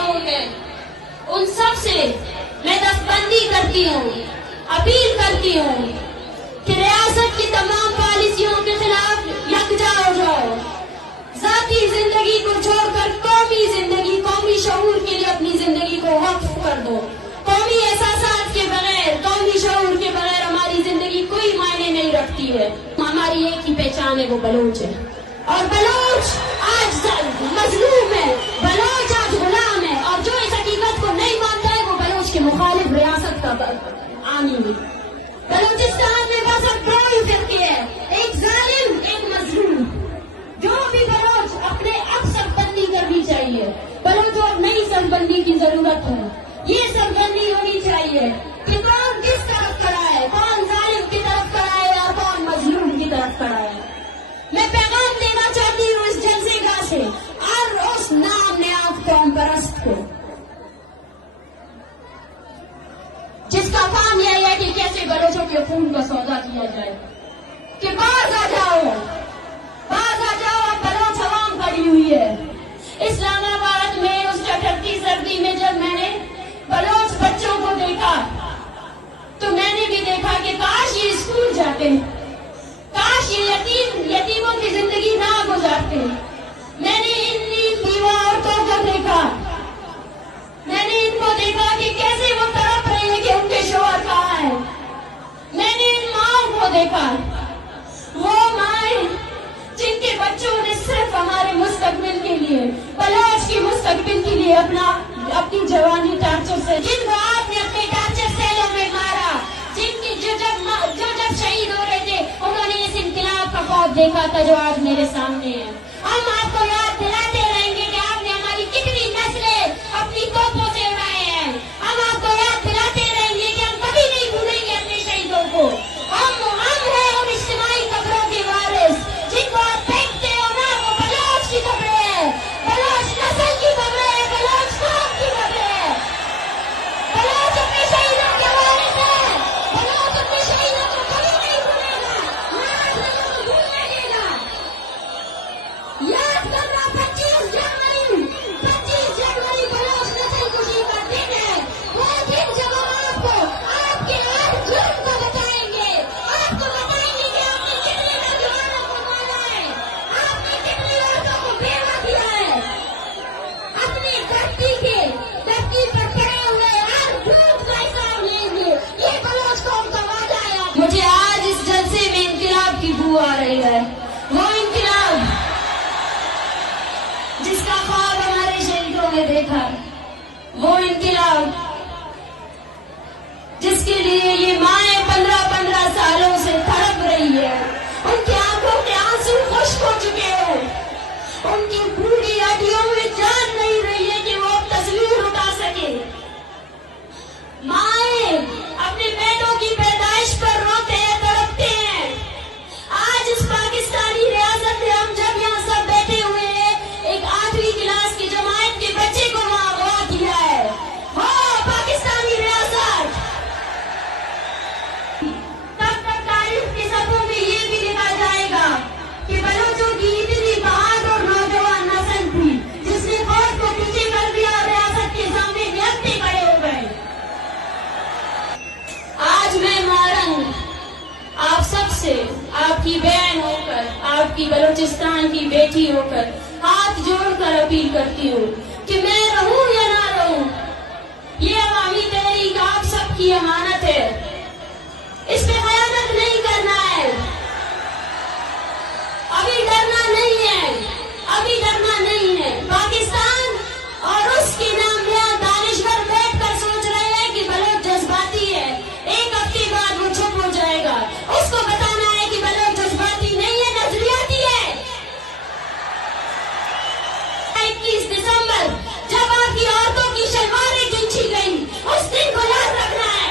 لوگ ہیں ان سب سے میں دستبندی کرتی ہوں، اپیل کرتی ہوں کہ ریاست کی تمام پالیسیوں کے خلاف یکجا ہو جاؤ، ذاتی زندگی کو چھوڑ کر قومی زندگی، قومی شعور کے لیے اپنی زندگی کو وقف کر دو۔ قومی احساسات کے بغیر، قومی شعور کے بغیر ہماری زندگی کوئی معنی نہیں رکھتی ہے۔ ہماری ایک ہی پہچان ہے، وہ بلوچ ہے، اور بلوچ آج مظلوم ہے، بلوچ آج غلام ہے، اور جو اس حقیقت کو نہیں مانتا ہے وہ بلوچ کے مخالف ریاست کا آنی ہے۔ بلوچستان میں بس اب دو ہی فرقے ہیں، ایک ظالم، ایک مظلوم۔ جو بھی بلوچ اپنے اب سب بندی کرنی چاہیے، بلوچوں اب نئی سب بندی کی ضرورت ہے۔ یہ سب بندی ہونی چاہیے کہ کون کس طرف کھڑا ہے، کون ظالم کی طرف کھڑا ہے اور کون مظلوم کی طرف کھڑا ہے۔ میں پیغام دینا چاہتی ہوں اس جلسے گاہ سے اور اس نام نیاز قوم پرست کو، جس کا کام یہ ہے کہ کیسے بلوچوں کے خون کا سودا کیا جائے، کہ باز آ جاؤ، باز آ جاؤ، اب بلوچ عوام کھڑی ہوئی ہے۔ اسلام آباد میں اس چٹکتی سردی میں جب میں نے بلوچ بچوں کو دیکھا تو میں نے بھی دیکھا کہ کاش یہ اسکول جاتے، کاش یہ یتیموں کی زندگی نہ گزارتے۔ میں نے ان بیوہ عورتوں کو دیکھا، میں نے ان کو دیکھا کہ کیسے وہ تڑپ رہے ہیں کہ ان کے شوہر کہاں ہیں۔ میں نے ان ماؤں کو دیکھا، وہ مائیں جن کے بچوں نے صرف ہمارے مستقبل کے لیے، بلوچ کی مستقبل کے لیے اپنی جوانی ٹارچر سے، جن کو آپ نے اپنے ٹارچر سیلوں میں مارا، جن کی جو جب شہید ہو رہے تھے انہوں نے اس انقلاب کا خواب دیکھا تھا جو آج میرے سامنے ہے۔ ہم آپ کو یاد دلاتے رہیں گے کہ آپ نے ہماری کتنی نسلیں اپنی توپوں سے اڑائے ہیں۔ ہم آپ کو یاد دلاتے رہیں گے کہ ہم کبھی نہیں بھولیں گے اپنے شہیدوں کو۔ ہم ہیں ان اجتماعی قبروں کے وارث، جن کو آپ پھینکتے ہو نا، وہ بلوچ کی قبریں ہیں، بلوچ نسل کی قبریں ہیں، بلوچ قوم کی قبریں ہیں۔ بلوچ اپنے شہیدوں کے وارث ہیں، بلوچ اپنے شہیدوں کو کبھی نہیں بھولے گا، نہ آج نہیں تو بھولنے دے گا۔ یاد کرنا 25 جنوری بلوچ نسل کشی کا دن ہے۔ وہ دن جب ہم آپ کو، آپ کے ہر جرم کو بتائیں گے، آپ کو بتائیں گے کہ آپ نے کتنے نوجوانوں کو مارا ہے، آپ نے کتنی عورتوں کو بیوہ کیا ہے۔ اپنی دھرتی پر پڑے ہوئے ہر جھوٹ کا حساب لیں گے، یہ بلوچ قوم کا وعدہ ہے۔ مجھے آج اس جلسے میں انقلاب کی بو آ رہی ہے، وہ انقلاب جس کا خواب ہمارے شہیدوں نے دیکھا، وہ انقلاب جس کے لیے یہ مائیں 15 سالوں سے تڑپ رہی ہے۔ ان کی آنکھوں کے آنسو خشک ہو چکے ہیں، ان کی بوڑھی ہڈیوں میں جان نہیں رہی ہے کہ وہ تصویر اٹھا سکے۔ مائیں اپنے بیٹوں کی پیدائش پر روتے ہیں، تڑپتے ہیں۔ آج اس پاکستانی ریاست میں ہم جب یہاں سب بیٹھے ہوئے ہیں، ایک 8ویں کلاس کی جماعت کے بچے کو وہاں اغوا کیا ہے۔ وہ پاکستانی ریاست تب تک تاریخ کے صفحوں میں یہ بھی لکھا جائے گا کہ بلوچوں کی اتنی بہادر نوجوان نسل تھی جس نے فوج کو پیچھے کر دیا اور ریاست کے سامنے نہتے کھڑے ہو گئے۔ آج میں مارنگ آپ سب سے، آپ کی بہن ہو کر، آپ کی بلوچستان کی بیٹی ہو کر ہاتھ جوڑ کر اپیل کرتی ہوں کہ میں رہوں یا نہ رہوں، یہ عوامی تحریک آپ سب کی امانت ہے، اس پہ خیانت نہیں کرنا ہے۔ ابھی ڈرنا نہیں ہے، ابھی ڈرنا نہیں ہے۔ پاکستان اور اس کے نامیا دانشور بیٹھ کر سوچ رہے ہیں کہ بلوچ جذباتی ہے، ایک ہفتے بعد وہ چپ ہو جائے گا۔ اس کو بتانا ہے کہ بلوچ جذباتی نہیں ہے، نظریاتی ہے۔ 21 دسمبر جب آپ کی عورتوں کی شلواریں کھینچی گئی، اس دن کو یاد رکھنا ہے۔